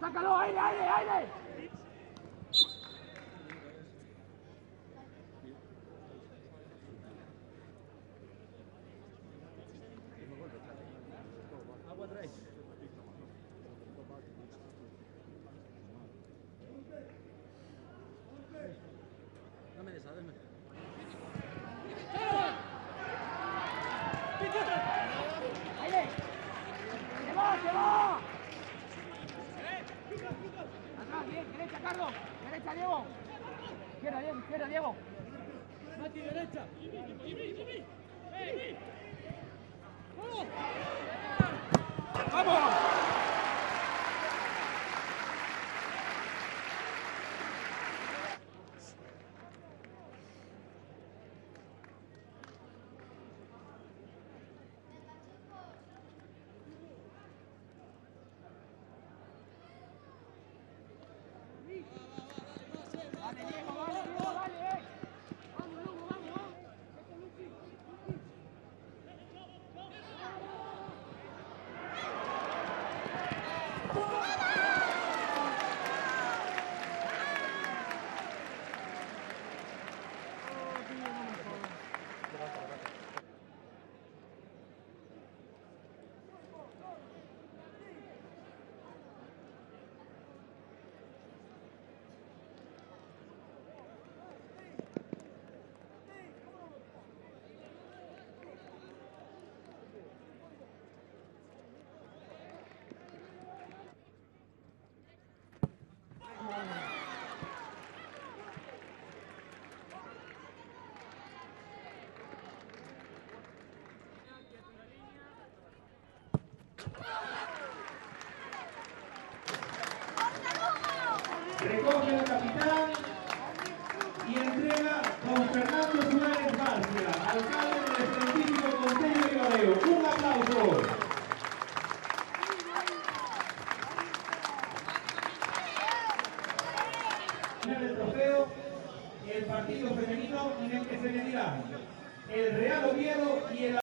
¡Sácalo! ¡Aire, aire, aire! Dame esa, dame. ¡Aire! ¡Se va, se va! Atrás, bien, derecha, Carlos. Derecha, Diego. Izquierda, Diego, izquierda, Diego. Mati, derecha. ¡Vamos! Vale, Diego, vale, Diego, vale. Vamos, Lugo, vamos, vamos. Recoge el capitán y entrega don Fernando Suárez García, alcalde del excelentísimo Concello de Ribadeo. ¡Un aplauso! El trofeo, el partido femenino en el que se medirán el Real Oviedo y el